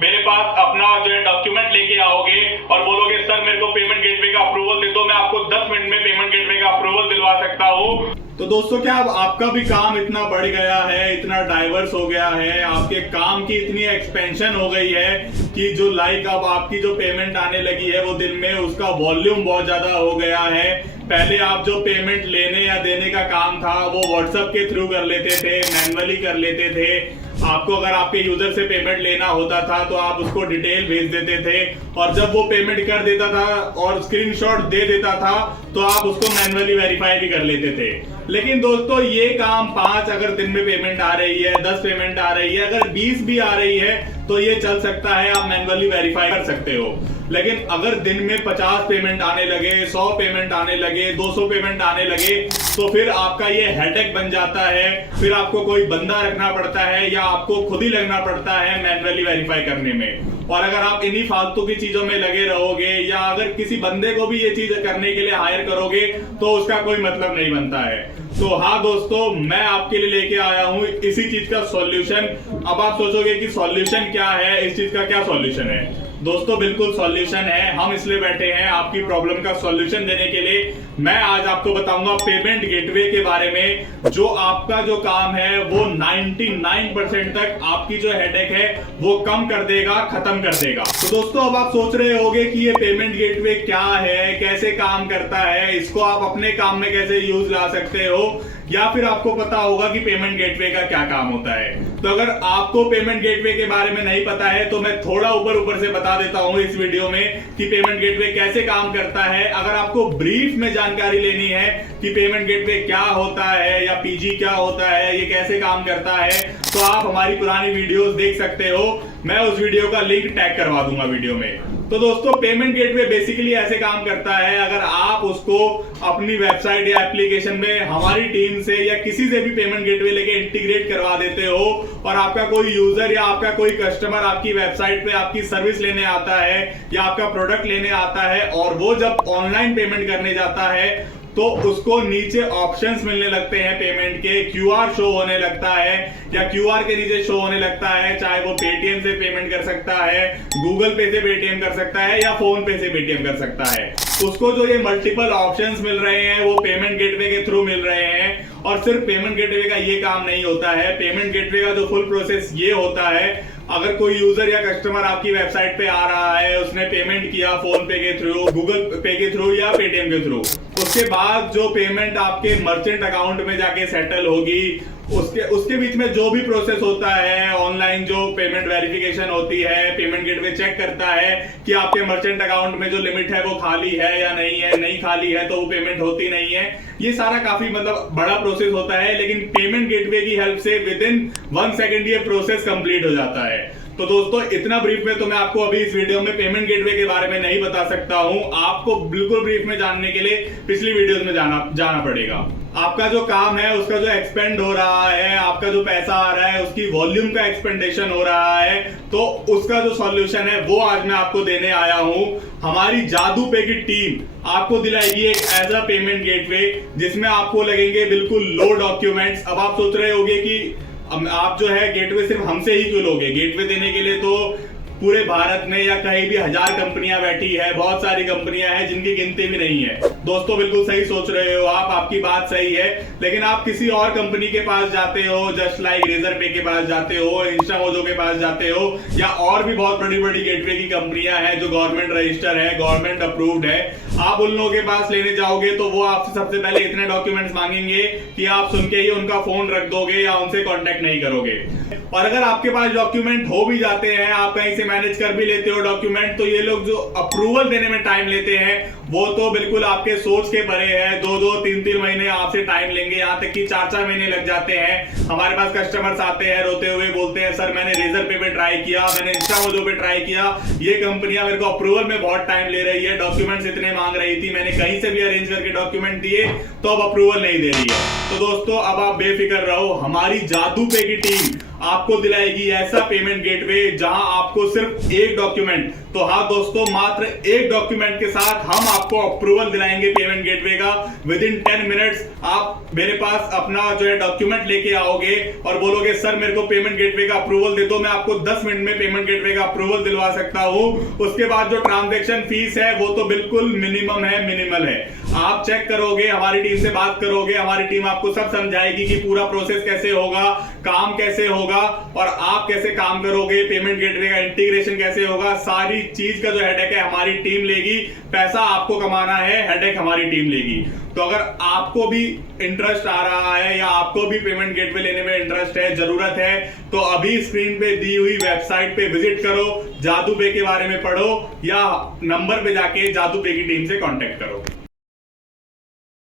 मेरे पास अपना जो है डॉक्यूमेंट लेके आओगे और बोलोगे सर मेरे को पेमेंट गेटवे का अप्रूवल दे दो, मैं आपको 10 मिनट में पेमेंट गेटवे का अप्रूवल दिलवा सकता हूँ। तो दोस्तों क्या अब आपका भी काम इतना बढ़ गया है, इतना डाइवर्स हो गया है, आपके काम की इतनी एक्सपेंशन हो गई है कि जो अब आपकी जो पेमेंट आने लगी है वो दिन में उसका वॉल्यूम बहुत ज्यादा हो गया है। पहले आप जो पेमेंट लेने या देने का काम था वो व्हाट्सएप के थ्रू कर लेते थे, मैन्युअली कर लेते थे। आपको अगर आपके यूजर से पेमेंट लेना होता था तो आप उसको डिटेल भेज देते थे और जब वो पेमेंट कर देता था और स्क्रीनशॉट दे देता था तो आप उसको मैन्युअली वेरीफाई भी कर लेते थे। लेकिन दोस्तों ये काम 5 अगर दिन में पेमेंट आ रही है, 10 पेमेंट आ रही है, अगर 20 भी आ रही है तो ये चल सकता है, आप मैन्युअली वेरीफाई कर सकते हो। लेकिन अगर दिन में 50 पेमेंट आने लगे, 100 पेमेंट आने लगे, 200 पेमेंट आने लगे तो फिर आपका ये हेडेक बन जाता है। फिर आपको कोई बंदा रखना पड़ता है या आपको खुद ही लगना पड़ता है मैन्युअली वेरीफाई करने में। और अगर आप इन्हीं फालतू की चीजों में लगे रहोगे या अगर किसी बंदे को भी ये चीज करने के लिए हायर करोगे तो उसका कोई मतलब नहीं बनता है। तो हाँ दोस्तों, मैं आपके लिए लेके आया हूँ इसी चीज का सॉल्यूशन। अब आप सोचोगे कि सॉल्यूशन क्या है, इस चीज का क्या सॉल्यूशन है। दोस्तों बिल्कुल सॉल्यूशन है, हम इसलिए बैठे हैं आपकी प्रॉब्लम का सॉल्यूशन देने के लिए। मैं आज आपको बताऊंगा पेमेंट गेटवे के बारे में, जो आपका जो काम है वो 99% तक आपकी जो हेडेक है वो कम कर देगा, खत्म कर देगा। तो दोस्तों अब आप सोच रहे होंगे कि ये पेमेंट गेटवे क्या है, कैसे काम करता है, इसको आप अपने काम में कैसे यूज ला सकते हो, या फिर आपको पता होगा कि पेमेंट गेटवे का क्या काम होता है। तो अगर आपको पेमेंट गेटवे के बारे में नहीं पता है तो मैं थोड़ा ऊपर से बता देता हूं इस वीडियो में कि पेमेंट गेटवे कैसे काम करता है। अगर आपको ब्रीफ में जानकारी लेनी है कि पेमेंट गेटवे क्या होता है या पीजी क्या होता है, ये कैसे काम करता है, तो आप हमारी पुरानी वीडियोस देख सकते हो। मैं उस वीडियो का लिंक टैग करवा दूंगा वीडियो में। तो दोस्तों पेमेंट गेटवे बेसिकली ऐसे काम करता है, अगर आप उसको अपनी वेबसाइट या एप्लीकेशन में हमारी टीम से या किसी से भी पेमेंट गेटवे लेके इंटीग्रेट करवा देते हो और आपका कोई यूजर या आपका कोई कस्टमर आपकी वेबसाइट पे आपकी सर्विस लेने आता है या आपका प्रोडक्ट लेने आता है और वो जब ऑनलाइन पेमेंट करने जाता है तो उसको नीचे ऑप्शंस मिलने लगते हैं पेमेंट के, क्यूआर शो होने लगता है या क्यूआर के नीचे शो होने लगता है, चाहे वो पेटीएम से पेमेंट कर सकता है, गूगल पे से पेटीएम कर सकता है या फोन पे से पेटीएम कर सकता है। उसको जो ये मल्टीपल ऑप्शंस मिल रहे हैं वो पेमेंट गेटवे के थ्रू मिल रहे हैं। और सिर्फ पेमेंट गेटवे का ये काम नहीं होता है, पेमेंट गेटवे का जो फुल प्रोसेस ये होता है, अगर कोई यूजर या कस्टमर आपकी वेबसाइट पे आ रहा है, उसने पेमेंट किया फोन पे के थ्रू, गूगल पे के थ्रू या पेटीएम के थ्रू, उसके बाद जो पेमेंट आपके मर्चेंट अकाउंट में जाके सेटल होगी, उसके बीच में जो भी प्रोसेस होता है, ऑनलाइन जो पेमेंट वेरिफिकेशन होती है, पेमेंट गेटवे चेक करता है कि आपके मर्चेंट अकाउंट में जो लिमिट है वो खाली है या नहीं है, नहीं खाली है तो वो पेमेंट होती नहीं है। ये सारा काफी मतलब बड़ा प्रोसेस होता है, लेकिन पेमेंट गेटवे की हेल्प से विद इन 1 सेकेंड ये प्रोसेस कंप्लीट हो जाता है। तो दोस्तों इतना ब्रीफ में तो मैं आपको अभी इस वीडियो में पेमेंट गेटवे के बारे में नहीं बता सकता हूं। आपको बिल्कुल ब्रीफ में जानने के लिए पिछली वीडियोस में जाना पड़ेगा। आपका जो काम है उसका जो एक्सपेंड हो रहा है, आपका जो पैसा आ रहा है उसकी वॉल्यूम का एक्सपेंडेशन हो रहा है, तो उसका जो सॉल्यूशन है वो आज मैं आपको देने आया हूं। हमारी जादू पे की टीम आपको दिलाएगी एक ऐसा पेमेंट गेटवे जिसमें आपको लगेंगे बिल्कुल लो डॉक्यूमेंट्स। अब आप सोच रहे होंगे कि आप जो है गेटवे सिर्फ हमसे ही क्यों लोगे, गेटवे देने के लिए तो पूरे भारत में या कहीं भी 1000 कंपनियां बैठी है, बहुत सारी कंपनियां हैं जिनकी गिनती भी नहीं है। दोस्तों बिल्कुल सही सोच रहे हो आप, आपकी बात सही है, लेकिन आप किसी और कंपनी के पास जाते हो, जस्ट लाइक रेजर पे के पास जाते हो, इंस्टामोजो के पास जाते हो, या और भी बहुत बड़ी बड़ी गेटवे की कंपनियां हैं जो गवर्नमेंट रजिस्टर है, गवर्नमेंट अप्रूव्ड है। आप उन लोगों के पास लेने जाओगे तो वो आपसे सबसे पहले इतने डॉक्यूमेंट्स मांगेंगे कि आप सुन के ही उनका फोन रख दोगे या उनसे कॉन्टेक्ट नहीं करोगे। और अगर आपके पास डॉक्यूमेंट हो भी जाते हैं, आप कहीं से मैनेज कर भी लेते हो डॉक्यूमेंट, तो ये लोग जो अप्रूवल देने में टाइम लेते हैं वो तो बिल्कुल आपके सोच के परे है। 2-2, 3-3 महीने आपसे टाइम लेंगे, यहाँ तक कि 4-4 महीने लग जाते हैं। हमारे पास कस्टमर्स आते हैं रोते हुए, बोलते हैं सर मैंने रेजर पे ट्राई किया, मैंने इंस्टामोजो पे ट्राई किया, ये कंपनियां मेरे को अप्रूवल में बहुत टाइम ले रही है, डॉक्यूमेंट्स इतने मांग रही थी, मैंने कहीं से भी अरेंज करके डॉक्यूमेंट दिए तो अब अप्रूवल नहीं दे रही है। तो दोस्तों अब आप बेफिक्र रहो, हमारी जादू पे की टीम आपको दिलाएगी ऐसा पेमेंट गेटवे जहां आपको सिर्फ एक डॉक्यूमेंट, तो हाँ दोस्तों, मात्र एक डॉक्यूमेंट के साथ हम आपको अप्रूवल दिलाएंगे पेमेंट गेटवे का। विद इन 10 मिनट्स आप मेरे पास अपना जो है डॉक्यूमेंट लेके आओगे और बोलोगे सर मेरे को पेमेंट गेटवे का अप्रूवल दे दो, मैं आपको 10 मिनट में पेमेंट गेटवे का अप्रूवल दिलवा सकता हूं। उसके बाद जो ट्रांजैक्शन फीस है वो तो बिल्कुल मिनिमम है, मिनिमल है। आप चेक करोगे, हमारी टीम से बात करोगे, हमारी टीम आपको सब समझाएगी कि पूरा प्रोसेस कैसे होगा, काम कैसे होगा और आप कैसे काम करोगे, पेमेंट गेटवे का इंटीग्रेशन कैसे होगा। सारी चीज का जो हेडेक है हमारी टीम लेगी, पैसा आपको कमाना है, हेडेक हमारी टीम लेगी। तो अगर आपको भी इंटरेस्ट आ रहा है या आपको भी पेमेंट गेटवे लेने में इंटरेस्ट है, जरूरत है, तो अभी स्क्रीन पे दी हुई वेबसाइट पे विजिट करो, जादू पे के बारे में पढ़ो या नंबर पे जाके जादू पे की टीम से कांटेक्ट करो।